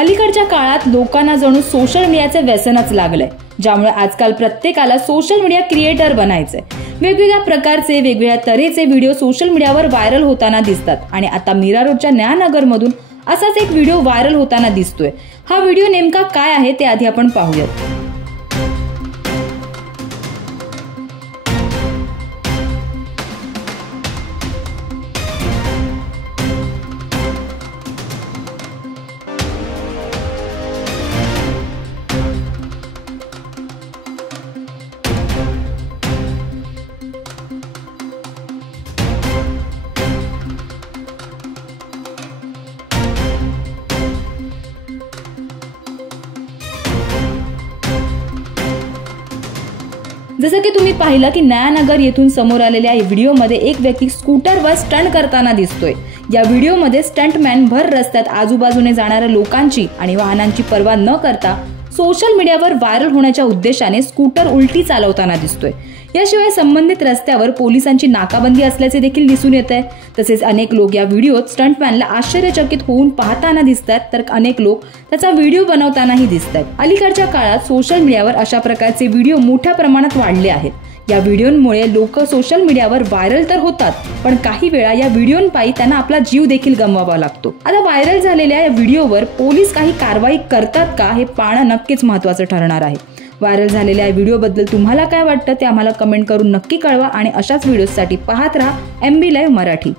अलीकडच्या काळात लोकांना जणू सोशल मीडियाचे व्यसनच लागलंय, ज्यामुळे आजकाल प्रत्येकाला सोशल मीडिया क्रिएटर बनायचंय। वेगवेगळ्या प्रकारचे वेगवेगळ्या तऱ्हेचे व्हिडिओ सोशल मीडियावर व्हायरल होताना दिसतात आणि आता मीरा रोडच्या न्यायनगर मधून असाच एक व्हिडिओ व्हायरल होताना दिसतोय। हा व्हिडिओ नेमका काय आहे ते आधी आपण पाहूयात। जसं की तुम्ही पाहिलं की न्यायनगर येथून समोर आलेल्या या व्हिडिओमध्ये एक व्यक्ती स्कूटरवर स्टंट करताना दिसतोय। या व्हिडिओमध्ये स्टंटमॅन भर रस्त्यात आजूबाजूने जाणाऱ्या लोकांची आणि वाहनांची पर्वा न करता सोशल मीडियावर व्हायरल होण्याच्या उद्देशाने स्कूटर उलटी चालवताना दिसतोय। याशिवाय संबंधित रस्त्यावर पोलिसांची नाकाबंदी असल्याचे देखील दिसून येत आहे। तसेच अनेक लोक या व्हिडिओत स्टंटमॅनला आश्चर्यचकित होऊन पाहताना दिसतात, तर अनेक लोक त्याचा व्हिडिओ बनवतानाही दिसतात। अलीकडच्या काळात सोशल मीडियावर अशा प्रकारचे व्हिडिओ मोठ्या प्रमाणात वाढले आहेत। या व्हिडिओंमुळे लोक सोशल मीडियावर व्हायरल तर होतात, पण काही वेळा या व्हिडिओंपायी त्यांना आपला जीव देखील गमवावा लागतो। आता व्हायरल झालेल्या या व्हिडिओवर पोलीस काही कारवाई करतात का हे पाहणं नक्कीच महत्त्वाचं ठरणार आहे। व्हायरल झालेल्या या व्हिडिओबद्दल तुम्हाला काय वाटतं ते आम्हाला कमेंट करून नक्की कळवा आणि अशाच व्हिडिओसाठी पाहत रहा MB लाईव्ह मराठी।